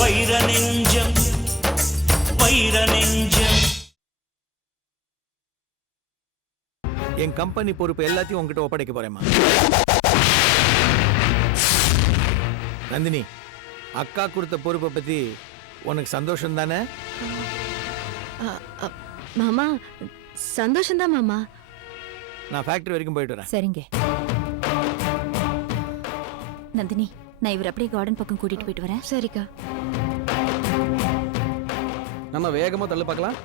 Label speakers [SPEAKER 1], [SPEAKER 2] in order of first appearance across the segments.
[SPEAKER 1] வைர நெஞ்சம் வைர நெஞ்சம்.
[SPEAKER 2] என் கம்பெனி பொறுப்பு எல்லாத்தையும் உங்ககிட்ட ஒப்படைக்க போறேம்மா. நந்தினி அக்கா கொடுத்த பொறுப்பை பத்தி உனக்கு சந்தோஷம் தானே
[SPEAKER 3] மாமா சந்தோஷம்தான் மாமா.
[SPEAKER 2] நான் ஃபேக்டரி வரைக்கும் போயிட்டு வரேன்.
[SPEAKER 4] சரிங்க. நந்தினி நான் இவர் அப்படியே கார்டன் பக்கம் கூட்டிட்டு போயிட்டு வரேன்.
[SPEAKER 3] சரிக்கா.
[SPEAKER 5] நம்ம வேகமா தள்ளு பார்க்கலாம்.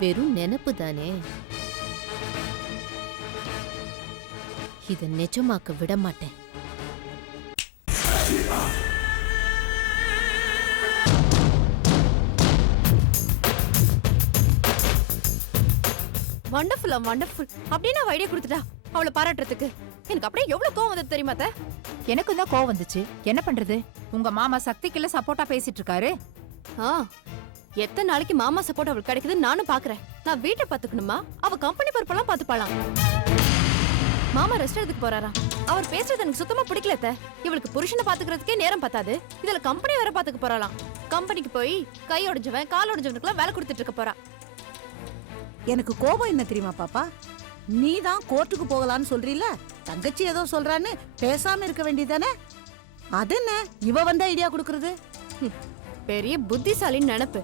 [SPEAKER 6] வெறும் நினப்பு தானே? இத நிஜமாக்க விட மாட்டேன்.
[SPEAKER 7] வண்டர்ஃபுல்லா வண்டர்ஃபுல் அப்படின்னு அவ ஐடியா கொடுத்துட்டா அவளை பாராட்டுறதுக்கு. எனக்கு அப்படியே எவ்வளவு கோவம் வந்தது தெரியுமா அத்தை?
[SPEAKER 4] எனக்கும் தான் கோவம் வந்துச்சு. என்ன பண்றது? உங்க மாமா சக்திக்குள்ள சப்போர்ட்டா பேசிட்டு இருக்காரு.
[SPEAKER 7] ஆ எத்தனை நாளைக்கு மாமா சப்போர்ட் அவளுக்கு கிடைக்குதுன்னு நானும் பாக்குறேன் நான் வீட்டை பாத்துக்கணுமா அவ கம்பெனி பொறுப்பெல்லாம் பாத்துப்பாளாம் மாமா ரெஸ்ட் எடுத்துக்கு போறாராம். அவர் பேசுறது எனக்கு சுத்தமா பிடிக்கல. இவளுக்கு புருஷனை பாத்துக்கிறதுக்கே நேரம் பத்தாது. இதுல கம்பெனி வேற பாத்துக்க போறாளாம். கம்பெனிக்கு போய் கை உடைஞ்சவன் கால் உடைஞ்சவனுக்குலாம் வேலை கொடுத்துட்டு இருக்க போறா.
[SPEAKER 8] எனக்கு கோபம் என்ன தெரியுமா பாப்பா? நீ தான் கோர்ட்டுக்கு போகலான்னு சொல்றீல தங்கச்சி ஏதோ சொல்றான்னு பேசாம இருக்க வேண்டியதானே அதென்ன? இவ வந்த ஐடியா கொடுக்கறது?
[SPEAKER 7] பெரிய புத்திசாலின்னு நினைப்பு.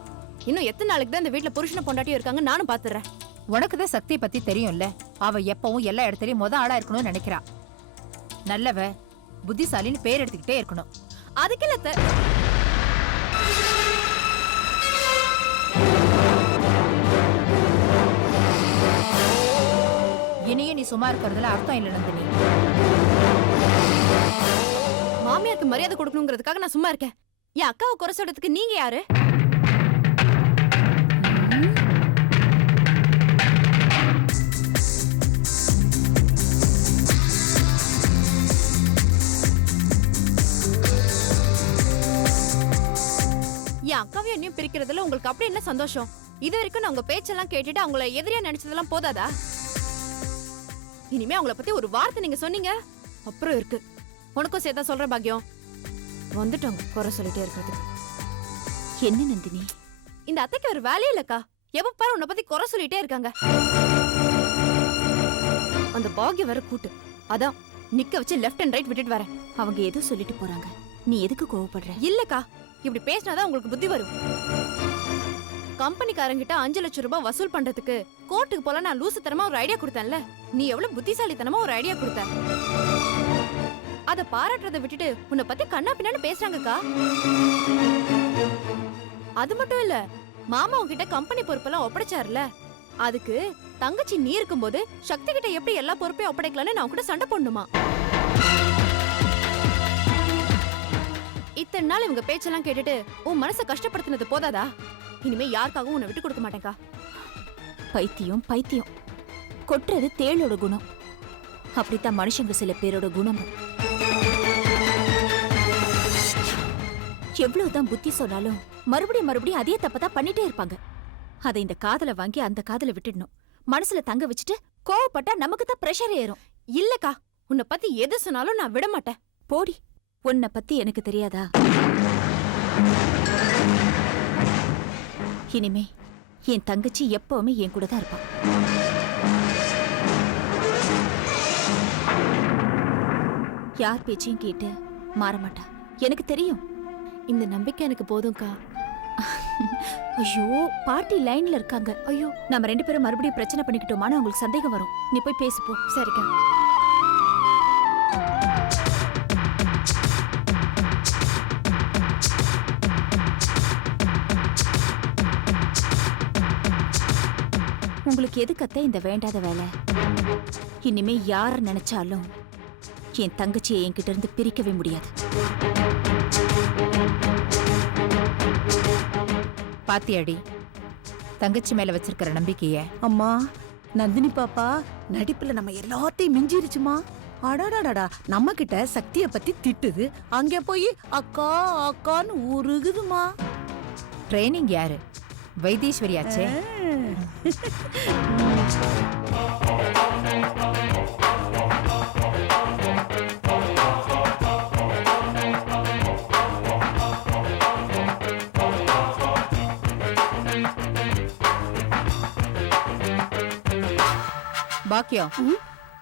[SPEAKER 7] இன்னும் எத்தனை நாளைக்கு தான் இந்த வீட்ல புருஷனை பொண்டாட்டியும் இருக்காங்க நானும் பாத்துறேன்.
[SPEAKER 4] உனக்கு தான் சக்தியை பத்தி தெரியும்ல? அவ எப்பவும் எல்லா இடத்துலயும் முத ஆளா இருக்கணும்னு நினைக்கிறா. நல்லவ புத்திசாலின்னு பேர் எடுத்துக்கிட்டே இருக்கணும்.
[SPEAKER 7] அதுக்கு இல்ல.
[SPEAKER 4] இனியும் நீ சும்மா இருக்கிறதுல அர்த்தம் இல்லை நந்தினி.
[SPEAKER 7] மாமியாருக்கு மரியாதை கொடுக்கணுங்கிறதுக்காக நான் சும்மா இருக்கேன். என் அக்காவை குறை சொல்றதுக்கு நீங்க யாரு? என் அக்காவையும் என்னையும் பிரிக்கிறதுல உங்களுக்கு அப்படி என்ன சந்தோஷம்? இது வரைக்கும் நான் உங்க பேச்செல்லாம் கேட்டுட்டு அவங்கள எதிரியா நினைச்சதெல்லாம் போதாதா? இனிமே அவங்கள பத்தி ஒரு வார்த்தை நீங்க சொன்னீங்க அப்புறம் இருக்கு. உனக்கும் சேர்த்தா சொல்ற பாக்கியம் வந்துட்டோங்க குறை சொல்லிட்டே இருக்கிறது
[SPEAKER 4] என்ன நந்தினி?
[SPEAKER 7] இந்த அத்தைக்கு ஒரு வேலையே இல்லக்கா. எப்ப பாரு உன்னை பத்தி குறை சொல்லிட்டே இருக்காங்க. அந்த பாக்கியம் வேற கூட்டு. அதான் நிக்க வச்சு லெஃப்ட் அண்ட் ரைட் விட்டுட்டு வரேன்.
[SPEAKER 4] அவங்க எதோ சொல்லிட்டு போறாங்க. நீ எதுக்கு கோவப்படுற?
[SPEAKER 7] இல்லக்கா இப்படி பேசினாதான் உங்களுக்கு புத்தி வரும். கம்பெனிக்காரங்கிட்ட அஞ்சு லட்சம் ரூபாய் வசூல் பண்றதுக்கு கோர்ட்டுக்கு போல நான் லூசுத்தனமா ஒரு ஐடியா கொடுத்தேன்ல. நீ எவ்வளவு புத்திசாலித்தனமா ஒரு ஐடியா கொடுத்த? அத பாராட்டுறதை விட்டுட்டு உன்னை பத்தி கண்ணா பின்னான்னு பேசுறாங்கக்கா. அது மட்டும் இல்ல மாமா உங்ககிட்ட கம்பெனி பொறுப்பெல்லாம் ஒப்படைச்சாருல அதுக்கு தங்கச்சி நீ இருக்கும்போது சக்தி கிட்ட எப்படி எல்லா பொறுப்பையும் ஒப்படைக்கலாம்னு நான் கூட சண்டை போடணுமா? இத்தனை நாள் இவங்க பேச்செல்லாம் கேட்டுட்டு உன் மனசை கஷ்டப்படுத்தினது போதாதா? இனிமே யாருக்காகவும் உன்னை விட்டு கொடுக்க மாட்டேன்க்கா.
[SPEAKER 4] பைத்தியம் பைத்தியம். கொட்டுறது தேளோட குணம். அப்படித்தான் மனுஷங்க சில பேரோட குணமும். எவ்வளவுதான் புத்தி சொன்னாலும் மறுபடியும் மறுபடியும் அதே தப்பதான் பண்ணிட்டே இருப்பாங்க. அதை இந்த காதல வாங்கி அந்த காதல விட்டுடணும். மனசுல தங்க வச்சுட்டு கோவப்பட்டா நமக்கு தான் பிரஷர் ஏறும்.
[SPEAKER 7] இல்லக்கா உன்னை பத்தி எது சொன்னாலும் நான் விட மாட்டேன்.
[SPEAKER 4] போடி. உன்னை பத்தி எனக்கு தெரியாதா? இனிமே என் தங்கச்சி எப்பவுமே என் கூட தான் இருப்பான் யார் பேச்சையும் கேட்டு மாற மாட்டா. எனக்கு தெரியும்.
[SPEAKER 7] இந்த நம்பிக்கை எனக்கு போதும்க்கா.
[SPEAKER 4] ஐயோ பாட்டி லைன்ல இருக்காங்க. ஐயோ நம்ம ரெண்டு பேரும் மறுபடியும் பிரச்சனை பண்ணிக்கிட்டோமான்னு உங்களுக்கு சந்தேகம் வரும். நீ போய் பேசு போ
[SPEAKER 7] சரிக்கா.
[SPEAKER 4] உங்களுக்கு எதுக்கத்த இந்த வேண்டாத வேலை? இனிமே யார் நினைச்சாலும் என் தங்கச்சியை என்கிட்ட இருந்து பிரிக்கவே முடியாது. பாத்தியாடி தங்கச்சி மேல வச்சிருக்கிற நம்பிக்கைய.
[SPEAKER 8] அம்மா நந்தினி பாப்பா நடிப்புல நம்ம எல்லாத்தையும் மிஞ்சிருச்சுமா? அடாடாடாடா நம்ம கிட்ட சக்திய பத்தி திட்டுது. அங்க போய் அக்கா அக்கான்னு உருகுதுமா?
[SPEAKER 4] ட்ரைனிங் யாரு? வைத்தீஸ்வரியாச்சே. பாக்கியம்.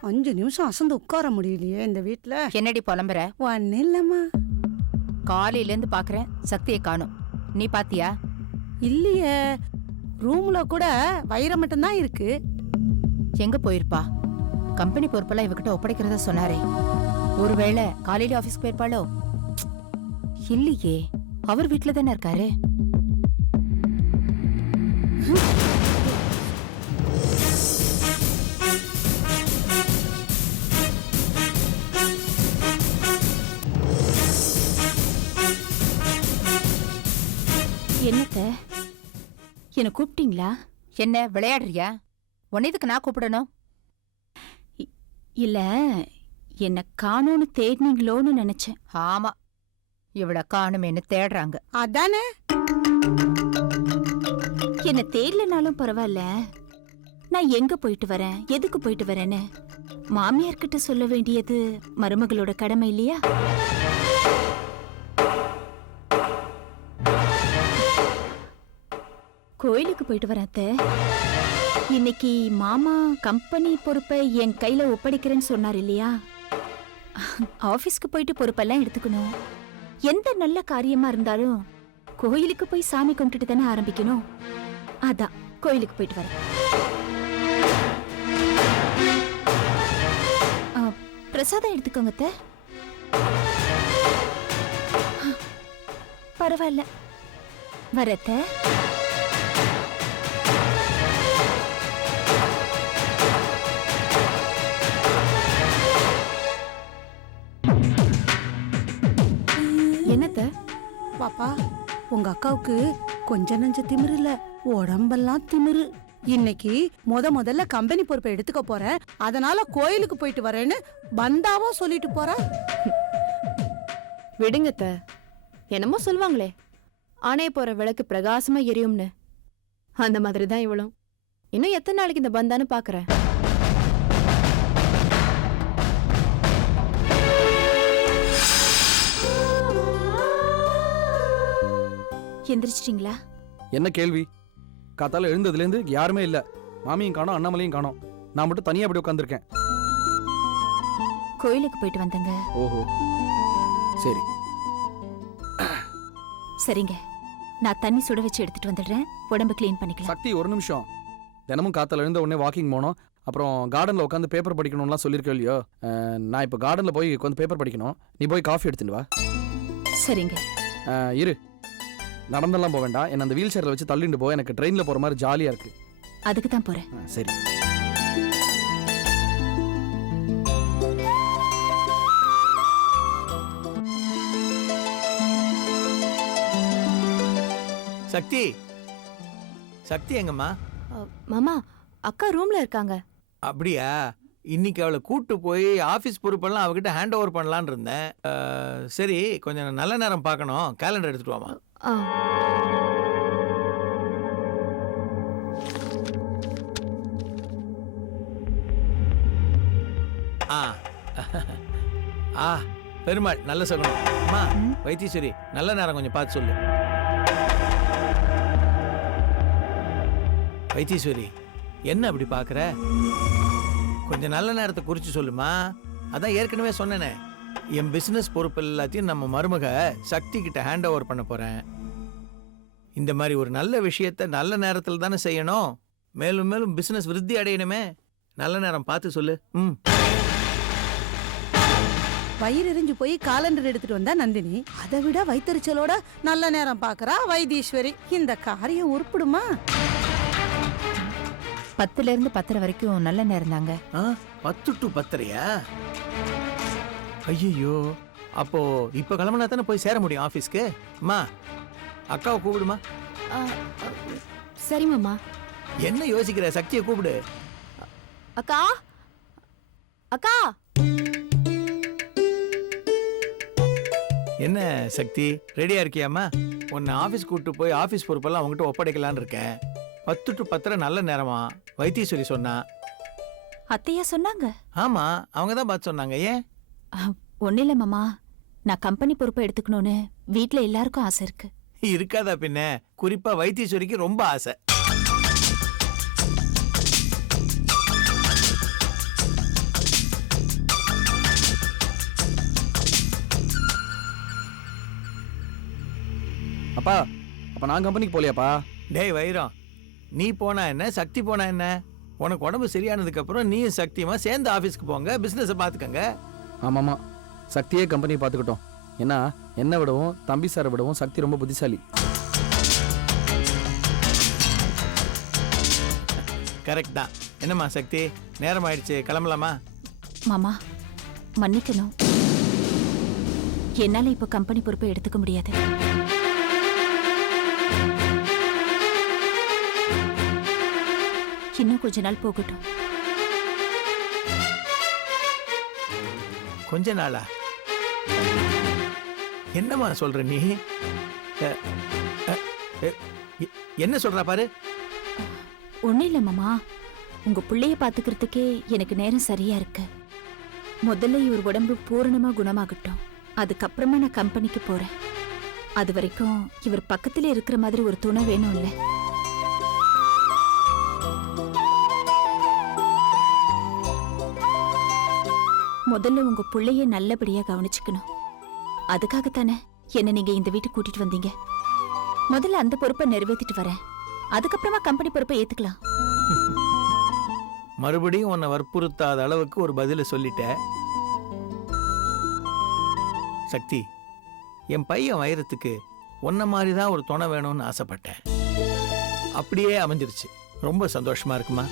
[SPEAKER 8] அஞ்சு நிமிஷம் அசந்து உட்கார முடியலையே இந்த வீட்ல.
[SPEAKER 4] என்னடி புலம்புற?
[SPEAKER 8] ஒன்னு இல்லம்மா.
[SPEAKER 4] காலையில இருந்து பாக்குறேன் சக்தியை காணும். நீ பாத்தியா?
[SPEAKER 8] இல்லையே. ரூம்ல கூட வைரம் மட்டும்தான் இருக்கு.
[SPEAKER 4] எங்க போயிருப்பா? கம்பெனி பொறுப்பெல்லாம் இவகிட்ட ஒப்படைக்கிறதா சொன்னாரே. ஒருவேளை காலையில ஆபீஸ் போயிருப்பாளோ? இல்லையே. அவர் வீட்ல தானே இருக்காரு? என்னத்த? என்ன கூப்பிட்டீங்களா? என்ன விளையாடுறியா? உன்னை இதுக்கு நான் கூப்பிடணும்? இல்ல என்ன காணோன்னு தேடினீங்களோன்னு நினைச்சேன். ஆமா இவள காணுமேன்னு தேடுறாங்க.
[SPEAKER 8] அதானே?
[SPEAKER 4] என்ன தேடலனாலும் பரவாயில்ல. நான் எங்க போயிட்டு வரேன்? எதுக்கு போயிட்டு வரேன்னு? மாமியார் கிட்ட சொல்ல வேண்டியது மருமகளோட கடமை இல்லையா? கோயிலுக்கு போயிட்டு வரேன் அத்தை. இன்னைக்கு மாமா கம்பெனி பொறுப்பை என் கையில ஒப்படைக்கிறேன்னு சொன்னார் இல்லையா? ஆபீஸ்க்கு போயிட்டு பொறுப்பெல்லாம் எடுத்துக்கணும். எந்த நல்ல காரியமா இருந்தாலும் கோயிலுக்கு போய் சாமி கும்பிட்டுட்டு தானே ஆரம்பிக்கணும். அதான் கோயிலுக்கு போயிட்டு வரேன். ஆ, பிரசாதம் எடுத்துக்கோங்க அத்தை. பரவாயில்ல. வரத்த
[SPEAKER 7] என்னத்த?
[SPEAKER 8] பாப்பா உங்க அக்காவுக்கு கொஞ்ச நஞ்ச திமிரு இல்ல உடம்பெல்லாம் திமிரு. இன்னைக்கு முத முதல்ல கம்பெனி பொறுப்பை எடுத்துக்க போறேன் அதனால கோயிலுக்கு போயிட்டு வரேன்னு பந்தாவா சொல்லிட்டு போறா.
[SPEAKER 7] விடுங்கத்த. என்னமோ சொல்லுவாங்களே ஆணைய போற விளக்கு பிரகாசமா எரியும்னு. அந்த மாதிரி தான் இவளும். இன்னும் எத்தனை நாளைக்கு இந்த பந்தான்னு பாக்குறேன்
[SPEAKER 4] எந்திரிச்சிட்டீங்களா?
[SPEAKER 5] என்ன கேள்வி? காத்தால எழுந்ததுலேருந்து யாருமே இல்ல. மாமியும் காணோம் அண்ணாமலையும் காணோம். நான் மட்டும் தனியா அப்படி உட்காந்துருக்கேன்
[SPEAKER 4] கோயிலுக்கு போயிட்டு வந்தேங்க.
[SPEAKER 5] ஓஹோ. சரி.
[SPEAKER 4] சரிங்க. நான் தண்ணி சுட வச்சு எடுத்துட்டு வந்துடுறேன். உடம்ப க்ளீன் பண்ணிக்கலாம்.
[SPEAKER 5] சக்தி ஒரு நிமிஷம். தினமும் காத்தால எழுந்த உடனே வாக்கிங் போனோம். அப்புறம் கார்டன்ல உட்காந்து பேப்பர் படிக்கணும்லாம் சொல்லியிருக்கேன் இல்லையோ? அஹ், நான் இப்போ கார்டன்ல போய் உட்காந்து பேப்பர் படிக்கணும். நீ போய் காஃபி எடுத்துட்டு வா.
[SPEAKER 4] சரிங்க.
[SPEAKER 5] அஹ், இரு. நடந்தெல்லாம் போக வேண்டாம். என்ன அந்த வீல் சேரில் வச்சு தள்ளிட்டு போ. எனக்கு ட்ரெயினில் போகிற மாதிரி ஜாலியாக இருக்கு.
[SPEAKER 4] அதுக்கு தான் போறேன்.
[SPEAKER 5] சரி.
[SPEAKER 2] சக்தி. சக்தி எங்கம்மா?
[SPEAKER 7] மாமா அக்கா ரூம்ல இருக்காங்க.
[SPEAKER 2] அப்படியா? இன்னைக்கு அவளை கூட்டு போய் ஆஃபீஸ் பொறுப்பெல்லாம் அவகிட்ட ஹேண்ட் ஓவர் பண்ணலான்னு இருந்தேன். அஹ், சரி கொஞ்சம் நல்ல நேரம் பார்க்கணும். கேலண்டர் எடுத்துட்டு வாமா
[SPEAKER 7] ஆ.
[SPEAKER 2] ஆ. ஆ பெருமாள் நல்ல சகுனம். அம்மா வைத்தீஸ்வரி நல்ல நேரம் கொஞ்சம் பார்த்து சொல்லு. வைத்தீஸ்வரி என்ன அப்படி பார்க்குற? கொஞ்சம் நல்ல நேரத்தை குறித்து சொல்லுமா? அதான் ஏற்கனவே சொன்னேனே. என் பிசினஸ் பொறுப்பு எல்லாத்தையும் நம்ம மருமக சக்தி கிட்ட ஹேண்ட் ஓவர் பண்ண போறேன். இந்த மாதிரி ஒரு நல்ல விஷயத்த நல்ல நேரத்தில் தானே செய்யணும். மேலும் மேலும் பிசினஸ் விருத்தி அடையணுமே. நல்ல நேரம் பார்த்து சொல்லு. ம்.
[SPEAKER 8] வயிறு எரிஞ்சு போய் காலண்டர் எடுத்துட்டு வந்தா நந்தினி அதை விட வைத்தறிச்சலோட நல்ல நேரம் பாக்குறா வைத்தீஸ்வரி. இந்த காரியம் உருப்பிடுமா?
[SPEAKER 4] பத்துல இருந்து பத்தரை வரைக்கும் நல்ல நேரம் தாங்க.
[SPEAKER 2] ஆ பத்து டு பத்தரையா? ஐயோ அப்போ இப்போ கிளம்புனா தானே போய் சேர முடியும் ஆஃபீஸ்க்கு அம்மா அக்காவை கூப்பிடுமா?
[SPEAKER 7] சரி மாமா.
[SPEAKER 2] என்ன யோசிக்கிற? சக்தியை கூப்பிடு.
[SPEAKER 7] அக்கா? அக்கா?
[SPEAKER 2] என்ன சக்தி? ரெடியா இருக்கியாம்மா உன்னை ஆஃபீஸ் கூப்பிட்டு போய் ஆஃபீஸ் பொறுப்பெல்லாம் அவங்ககிட்ட ஒப்படைக்கலான்னு இருக்கேன். பத்து டு பத்தரை நல்ல நேரமா? வைத்தீஸ்வரி சொன்னா.
[SPEAKER 4] அத்தையா சொன்னாங்க?
[SPEAKER 2] ஆமா அவங்க தான் பார்த்து சொன்னாங்க. ஏன்?
[SPEAKER 4] ஒன்னும் இல்ல மாமா. நான் கம்பெனி பொறுப்பை எடுத்துக்கணும்னு வீட்ல எல்லாருக்கும் ஆசை இருக்கு.
[SPEAKER 2] இருக்காதா பின்ன? குறிப்பா வைத்தீஸ்வரிக்கு ரொம்ப ஆசை.
[SPEAKER 5] அப்பா அப்ப நான் கம்பெனிக்கு போலியாப்பா?
[SPEAKER 2] டேய் வைரம் நீ போனா என்ன சக்தி போனா என்ன? உனக்கு உடம்பு சரியானதுக்கு அப்புறம் நீயும் சக்தியுமா சேர்ந்து ஆபீஸ்க்கு போங்க பிசினஸ் பாத்துக்கங்க.
[SPEAKER 5] ஆமாமா. சக்தியே கம்பெனியை பார்த்துக்கிட்டோம். ஏன்னா என்னை விடவும் தம்பி சாரை விடவும் சக்தி ரொம்ப புத்திசாலி.
[SPEAKER 2] கரெக்ட் தான். என்னம்மா சக்தி? நேரம் ஆயிடுச்சு. கிளம்பலாமா?
[SPEAKER 4] மாமா மன்னிக்கணும். என்னால இப்போ கம்பெனி பொறுப்பை எடுத்துக்க முடியாது. இன்னும் கொஞ்ச நாள் போகட்டும்.
[SPEAKER 2] கொஞ்ச நாளா? என்னம்மா சொல்ற நீ? என்ன சொல்ற பாரு?
[SPEAKER 4] ஒன்றும் இல்லை மாமா. உங்க பிள்ளைய பாத்துக்கிறதுக்கே எனக்கு நேரம் சரியா இருக்கு. முதல்ல இவர் உடம்பு பூரணமா குணமாகட்டும். அதுக்கப்புறமா நான் கம்பெனிக்கு போறேன். அது வரைக்கும் இவர் பக்கத்துல இருக்கிற மாதிரி ஒரு துணை வேணும் இல்லை முதல்ல உங்க பிள்ளைய நல்லபடியா கவனிச்சுக்கணும். அதுக்காகத்தானே என்ன நீங்க இந்த வீட்டுக்கு கூட்டிட்டு வந்தீங்க. முதல்ல அந்த பொறுப்பை நிறைவேற்றிட்டு வரேன். அதுக்கப்புறமா கம்பெனி பொறுப்பை ஏத்துக்கலாம்.
[SPEAKER 2] மறுபடியும் உன்னை வற்புறுத்தாத அளவுக்கு ஒரு பதில சொல்லிட்ட. சக்தி என் பையன் வைரத்துக்கு உன்ன மாதிரி தான் ஒரு துணை வேணும்னு ஆசைப்பட்டேன். அப்படியே அமைஞ்சிருச்சு. ரொம்ப சந்தோஷமா இருக்குமா?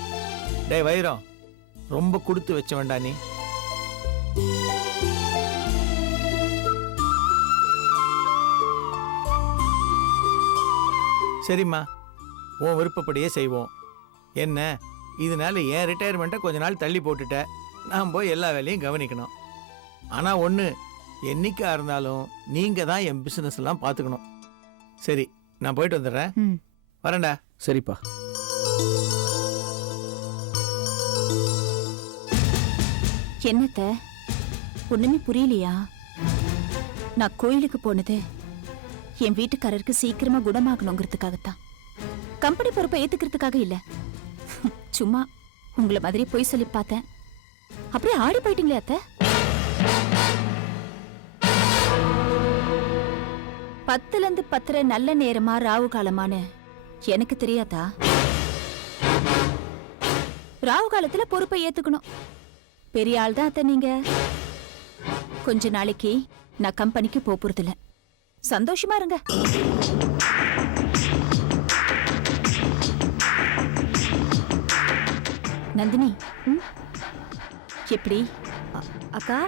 [SPEAKER 2] டேய் வைரம் ரொம்ப கொடுத்து வச்ச வேண்டா நீ. சரிம்மா. உன் விருப்பப்படியே செய்வோம். என்ன இதனால என் ரிட்டையர்மெண்ட்டை கொஞ்ச நாள் தள்ளி போட்டுட்ட. நான் போய் எல்லா வேலையும் கவனிக்கணும். ஆனால் ஒன்று என்னைக்கா இருந்தாலும் நீங்கள் தான் என் பிஸ்னஸ் எல்லாம் பார்த்துக்கணும் சரி நான் போயிட்டு வந்துடுறேன்.
[SPEAKER 4] ம்.
[SPEAKER 2] வரேன்டா.
[SPEAKER 5] சரிப்பா.
[SPEAKER 4] என்னத்த? ஒண்ணுமே புரியலையா? நான் கோயிலுக்கு போனது என் வீட்டுக்காரருக்கு சீக்கிரமா குணமாகணுங்கிறதுக்காகத்தான். கம்பெனி பொறுப்பை ஏத்துக்கிறதுக்காக இல்ல. சும்மா உங்களை மாதிரி பொய் சொல்லி பார்த்தேன். அப்படியே ஆடி போயிட்டீங்களே அத்த. பத்துல இருந்து பத்தரை நல்ல நேரமா ராவு காலமான்னு எனக்கு தெரியாதா? ராவு காலத்துல பொறுப்பை ஏத்துக்கணும். பெரிய ஆள் தான் அத்தை நீங்க. கொஞ்ச நாளைக்கு நான் கம்பெனிக்கு போறதில்ல. சந்தோஷமா இருங்க. நந்தினி எப்படி?
[SPEAKER 7] அக்கா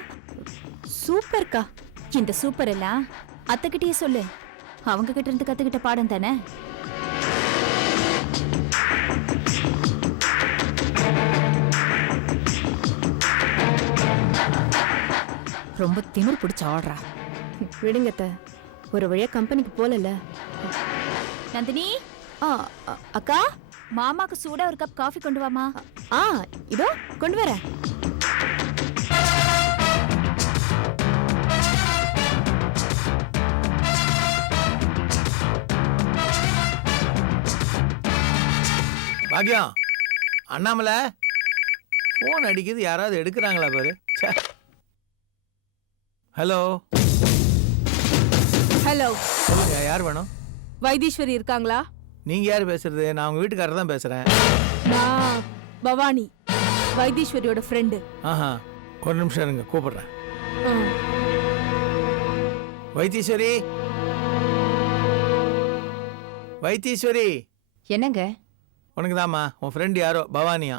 [SPEAKER 7] சூப்பர்க்கா.
[SPEAKER 4] இந்த சூப்பர் எல்லாம் அத்தைக்கிட்டயே சொல்லு. அவங்க கிட்ட இருந்து கத்துக்கிட்ட பாடம் தானே?
[SPEAKER 6] ரொம்ப திமிர் பிடிச்ச ஆடுறா.
[SPEAKER 7] விடுங்க அத்தை. ஒரு வழியா கம்பெனிக்கு போகல
[SPEAKER 4] நந்தினி?
[SPEAKER 7] ஆ அ- அக்கா?
[SPEAKER 4] மாமாக்கு சூடா ஒரு கப் காஃபி கொண்டு வாமா.
[SPEAKER 7] ஆ இதோ கொண்டு வரேன்.
[SPEAKER 2] பாக்கியம் அண்ணாமலை? ஃபோன் அடிக்குது யாராவது எடுக்கிறாங்களா பாரு? ச்சே. ஹலோ
[SPEAKER 8] ஹலோ
[SPEAKER 2] சொல்லுங்க யார் வேணும்?
[SPEAKER 8] வைத்தீஸ்வரி இருக்காங்களா?
[SPEAKER 2] நீங்க யார் பேசுறது? நான் உங்க வீட்டுக்காரர் தான் பேசுறேன்.
[SPEAKER 8] நான் பவானி வைத்தீஸ்வரியோட ஃப்ரெண்டு
[SPEAKER 2] ஆஹா ஒரு நிமிஷம் இருங்க கூப்பிடுறேன். வைத்தீஸ்வரி? வைத்தீஸ்வரி?
[SPEAKER 6] என்னங்க?
[SPEAKER 2] உனக்கு தாம்மா உன் ஃப்ரெண்ட் யாரோ? பவானியா?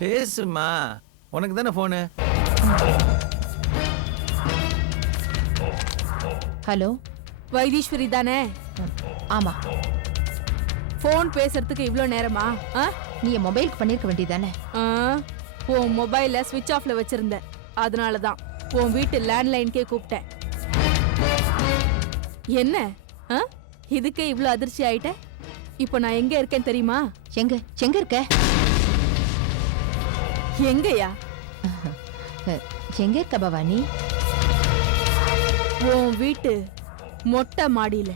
[SPEAKER 2] பேசுமா உனக்கு தானே ஃபோனு
[SPEAKER 6] ஹலோ?
[SPEAKER 9] வைத்தீஸ்வரி தானே?
[SPEAKER 6] ஆமா.
[SPEAKER 9] ஃபோன் பேசுறதுக்கு இவ்ளோ நேரமா? ஆ?
[SPEAKER 6] நீ என் மொபைலுக்கு பண்ணிருக்க வேண்டியதானே
[SPEAKER 9] ஆ? உன் மொபைல ஸ்விட்ச் ஆஃப்ல வச்சிருந்த அதனால தான் உன் வீட்டு லேண்ட்லைனுக்கே கூப்பிட்டேன். என்ன? ஆ? இதுக்கே இவ்ளோ அதிர்ச்சி ஆயிட்ட? இப்போ நான் எங்க இருக்கேன் தெரியுமா?
[SPEAKER 6] எங்க? எங்க இருக்க?
[SPEAKER 9] எங்கயா
[SPEAKER 6] எங்க இருக்க பவானி
[SPEAKER 9] உன் வீட்டு மொட்டை மாடியில.